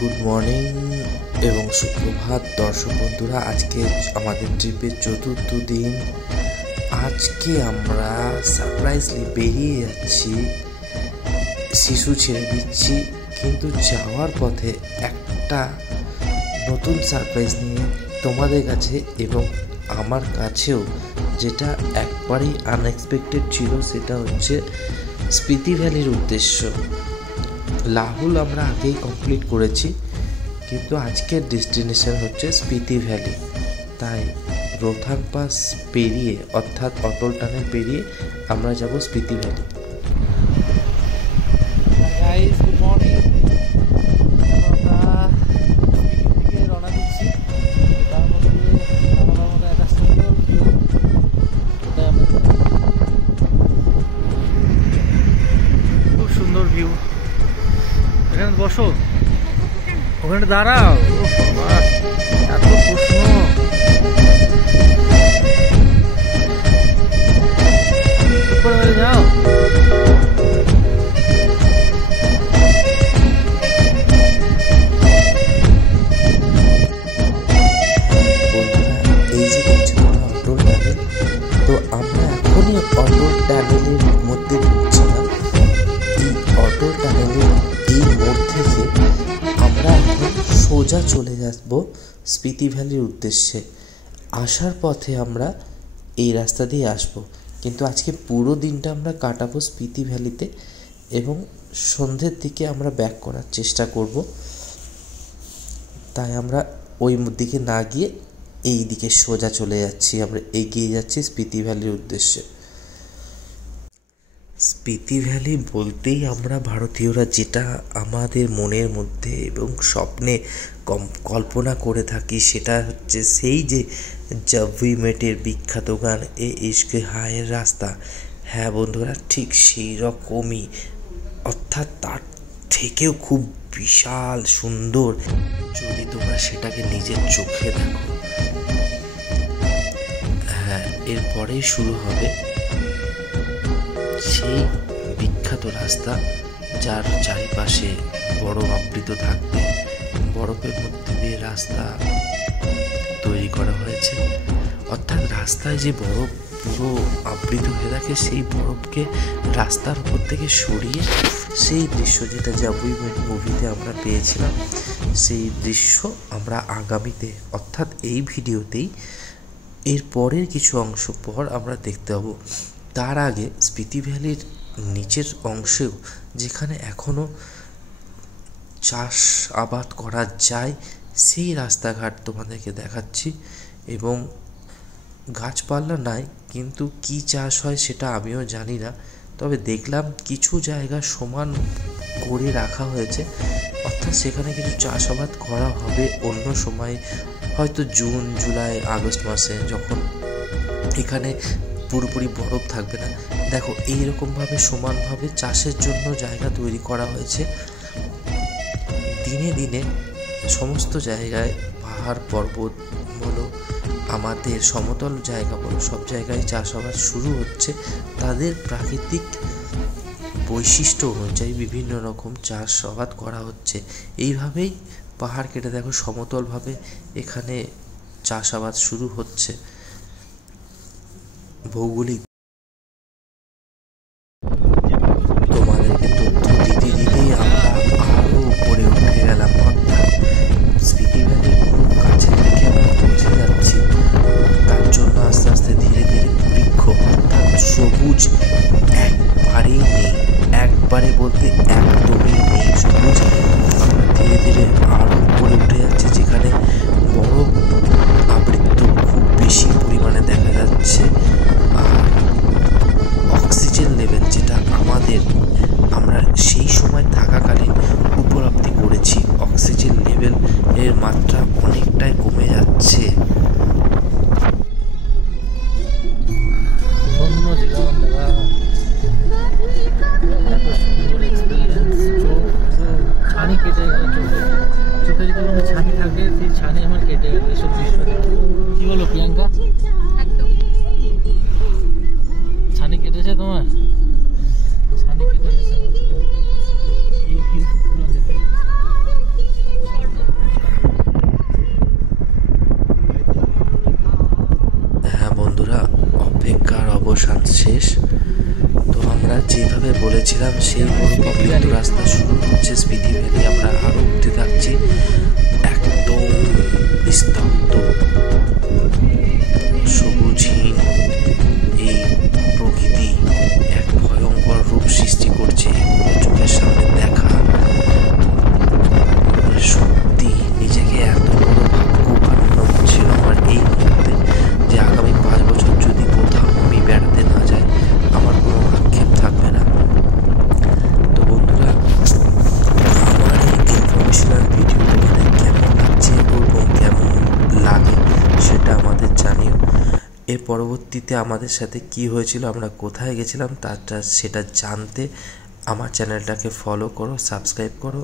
Good morning এবং সুপ্রভাত দর্শক বন্ধুরা। আজকে আমাদের ট্রিপের চতুর্থ দিন। আজকে আমরা সারপ্রাইজলি বেরিয়ে যাচ্ছি, শিশু ছেড়ে দিচ্ছি, কিন্তু যাওয়ার পথে একটা নতুন সারপ্রাইজ নিয়ে তোমাদের কাছে এবং আমার কাছেও, যেটা একবারেই আনএক্সপেক্টেড ছিল। সেটা হচ্ছে স্পিতি ভ্যালির উদ্দেশ্য। লাহুল আমরা আগেই কমপ্লিট করেছি, কিন্তু আজকের ডেস্টিনেশন হচ্ছে স্পিতি ভ্যালি। তাই রোথাং পাস পেরিয়ে অর্থাৎ অটল টানেল পেরিয়ে আমরা যাব স্পিতি ভ্যালি। Good morning. আমরা থেকে রওনা দিচ্ছি। তার মধ্যে একটা সুন্দর খুব সুন্দর ভিউ। এখানে বসো, ওখানে দাঁড়াও। এত প্রশ্ন। যাও। তো আমরা এখনই অটল টানেলের মধ্যে ঢুকছিলাম। এই অটল টানেলের এই মোড় থেকে আমরা এখন সোজা চলে আসবো স্পিতি ভ্যালির উদ্দেশ্যে। আসার পথে আমরা এই রাস্তা দিয়ে আসবো, কিন্তু আজকে পুরো দিনটা আমরা কাটাবো স্পিতি ভ্যালিতে এবং সন্ধ্যের দিকে আমরা ব্যাক করার চেষ্টা করব। তাই আমরা ওই দিকে না গিয়ে এই দিকে সোজা চলে যাচ্ছি, আমরা এগিয়ে যাচ্ছি স্পিতি ভ্যালির উদ্দেশ্যে। স্পিতি ভ্যালি বলতেই আমরা ভারতীয়রা যেটা আমাদের মনের মধ্যে এবং স্বপ্নে কল্পনা করে থাকি, সেটা হচ্ছে সেই যে জব উই মেটের বিখ্যাত গান এ ইশক হায়ের রাস্তা। হ্যাঁ বন্ধুরা, ঠিক সেই রকমই, অর্থাৎ তার থেকেও খুব বিশাল সুন্দর, যদি তোমরা সেটাকে নিজের চোখে দেখো। হ্যাঁ, এরপরেই শুরু হবে সেই বিখ্যাত রাস্তা, যার চারিপাশে বরফ আবৃত থাকবে। বরফের মধ্যে দিয়ে রাস্তা তৈরি করা হয়েছে, অর্থাৎ রাস্তায় যে বরফ পুরো আবৃত হয়ে থাকে, সেই বরফকে রাস্তার উপর থেকে সরিয়ে সেই দৃশ্য, যেটা জব উই মেট মুভিতে আমরা পেয়েছিলাম, সেই দৃশ্য আমরা আগামীতে অর্থাৎ এই ভিডিওতেই এর পরের কিছু অংশ পর আমরা দেখতে পাবো। তার আগে স্পিতি ভ্যালির নিচের অংশেও, যেখানে এখনও চাষ আবাদ করা যায়, সেই রাস্তাঘাট তোমাদেরকে দেখাচ্ছি। এবং গাছপালা নাই, কিন্তু কি চাষ হয় সেটা আমিও জানি না। তবে দেখলাম কিছু জায়গা সমান করে রাখা হয়েছে, অর্থাৎ সেখানে কিছু চাষাবাদ করা হবে অন্য সময়, হয়তো জুন, জুলাই, আগস্ট মাসে, যখন এখানে পুরোপুরি বরফ থাকবে না। দেখো, এইরকমভাবে সমানভাবে চাষের জন্য জায়গা তৈরি করা হয়েছে। দিনে দিনে সমস্ত জায়গায়, পাহাড় পর্বত বলো, আমাদের সমতল জায়গা বলো, সব জায়গায় চাষাবাদ শুরু হচ্ছে। তাদের প্রাকৃতিক বৈশিষ্ট্য অনুযায়ী বিভিন্ন রকম চাষাবাদ করা হচ্ছে। এইভাবেই পাহাড় কেটে দেখো সমতলভাবে এখানে চাষাবাদ শুরু হচ্ছে। ভৌগোলিক তোমাদেরকে তথ্য দিতে দিতেই আমরা আরো উপরে উঠে গেলাম, অর্থাৎ স্পিতি ভ্যালির খুব কাছের দিকে আমরা পৌঁছে যাচ্ছি। তার জন্য আস্তে আস্তে ধীরে ধীরে বৃক্ষ, অর্থাৎ সবুজ একবারেই নেই, একবারে বলতে একদমই নেই সবুজ। আমরা ধীরে ধীরে আরো উপরে উঠে যাচ্ছি, যেখানে বরফ আবৃত খুব বেশি পরিমাণে দেখা যাচ্ছে। আর অক্সিজেন লেভেল, যেটা আমরা সেই সময় থাকাকালীন উপলব্ধি করেছি, অক্সিজেন লেভেল এর মাত্রা অনেকটাই কমে যাচ্ছে। ছানি কেটে গেল, চোখে যদি কোনো ছানি থাকে, সেই ছানি আমার কেটে গেল এসব দৃশ্য। কি বলো প্রিয়াঙ্কা? ছানি কেটেছে তোমার? ছানি কেটে গেছে। এই ভিউ দেখে শ্মশান শেষ। তো আমরা যেভাবে বলেছিলাম সেই বড় পাবলিক রাস্তা শুরু হচ্ছে স্পিতি ভ্যালি। আমরা আরো উঠতে থাকছি, একদম নিস্তব্ধ সবুজহীন এই প্রকৃতি এক ভয়ঙ্কর রূপ সৃষ্টি করছে। এগুলো চোখের সামনে দেখা সত্যি নিজেকে এত বড় ভাগ্যবান মনে হচ্ছিল আমার এই মুহূর্তে যে আগামী 5 বছর যদি কোথাও আমি বেড়াতে না যাই আমার কোনো আক্ষেপ থাকবে না। তো বন্ধুরা, আমার এই ইনফরমেশনাল ভিডিও তোমাদের কেমন লাগছে এবং কেমন লাগে সেটা আমাদের জানিও। এর পরবর্তীতে আমাদের সাথে কি হয়েছিল, আমরা কোথায় গেছিলাম সেটা জানতে আমার চ্যানেলটাকে ফলো করো, সাবস্ক্রাইব করো।